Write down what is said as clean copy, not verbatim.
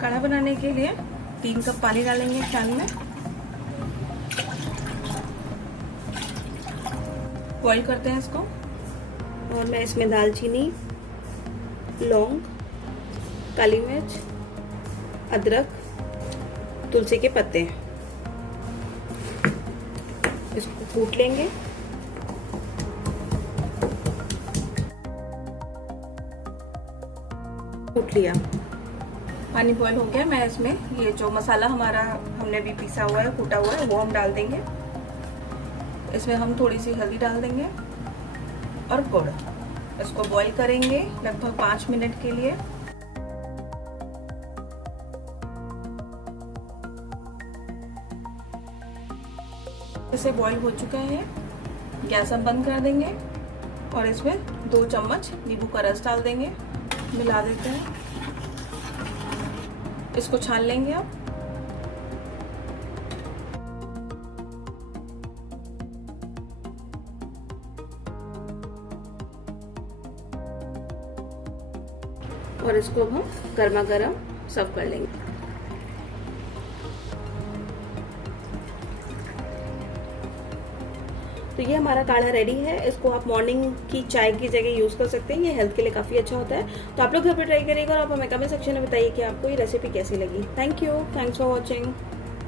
काढ़ा बनाने के लिए 3 कप पानी डालेंगे पैन में। बॉईल करते हैं इसको। और मैं इसमें दालचीनी, लौंग, काली मिर्च, अदरक, तुलसी के पत्ते इसको कूट लेंगे। कूट लिया। पानी बॉईल हो गया। मैं इसमें ये जो मसाला हमारा हमने भी पीसा हुआ है, कूटा हुआ है, वो हम डाल देंगे। इसमें हम थोड़ी सी हल्दी डाल देंगे और गुड़। इसको बॉईल करेंगे लगभग 5 मिनट के लिए। इसे बॉईल हो चुका है। गैस हम बंद कर देंगे और इसमें 2 चम्मच नींबू का रस डाल देंगे। मिला देते हैं। इसको छान लेंगे अब। और इसको अब हम गर्मा गर्म सर्व कर लेंगे। तो ये हमारा काढ़ा रेडी है। इसको आप मॉर्निंग की चाय की जगह यूज कर सकते हैं। ये हेल्थ के लिए काफी अच्छा होता है। तो आप लोग घर पर ट्राई करिएगा और आप हमें कमेंट सेक्शन में बताइए कि आपको ये रेसिपी कैसी लगी। Thank you. Thanks for watching.